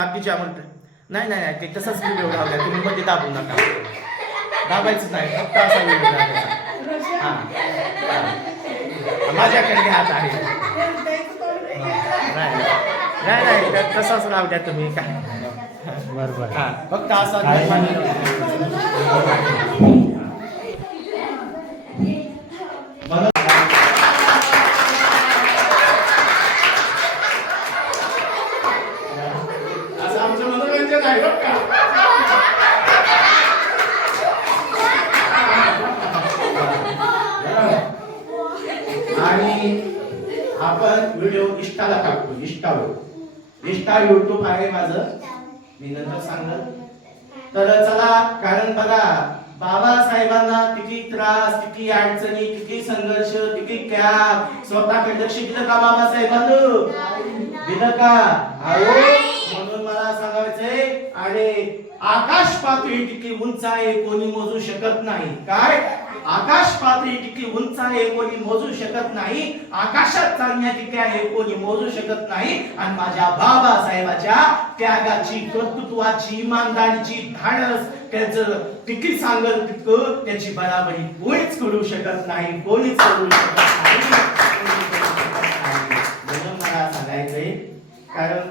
बाकीच्या म्हणते नाही नाही नाही, ते तसंच व्हिडिओ लावलाय तुम्ही मध्ये दाबू नका, दाबायचं नाही, फक्त असा व्हिडिओ लावायचा. हां माझ्याकडे हात आहे. नाही नाही नाही तसंच लावू द्या तुम्ही काय. बरोबर. हां फक्त असा आमचं मनोरंजन आहे बरं का. आणि आपण व्हिडिओ इष्टाला टाकतो. इष्टा युट्यूब आहे माझं, मी नंतर सांगणार. तर चला, कारण बघा बाबासाहेबांना किती त्रास, किती अडचणी, किती संघर्ष, किती त्याग स्वतःकडे लक्ष दिलं का बाबासाहेबांनी? दिलं का? म्हणून मला सांगायचंय, अरे आकाश पातळी किती उंच आहे कोणी मोजू शकत नाही. काय? आकाश पातळी किती उंच आहे कोणी मोजू शकत नाही. आकाशात चालण्या किती आहे कोणी मोजू शकत नाही. आणि माझ्या बाबासाहेबाच्या त्यागाची, कर्तृत्वाची, इमानदारीची, धाडस, त्याचं किती सांगल तितकं त्याची बराबरी कोणीच करू शकत नाही, कोणीच करू शकत नाही. म्हणून मला सांगायचंय, कारण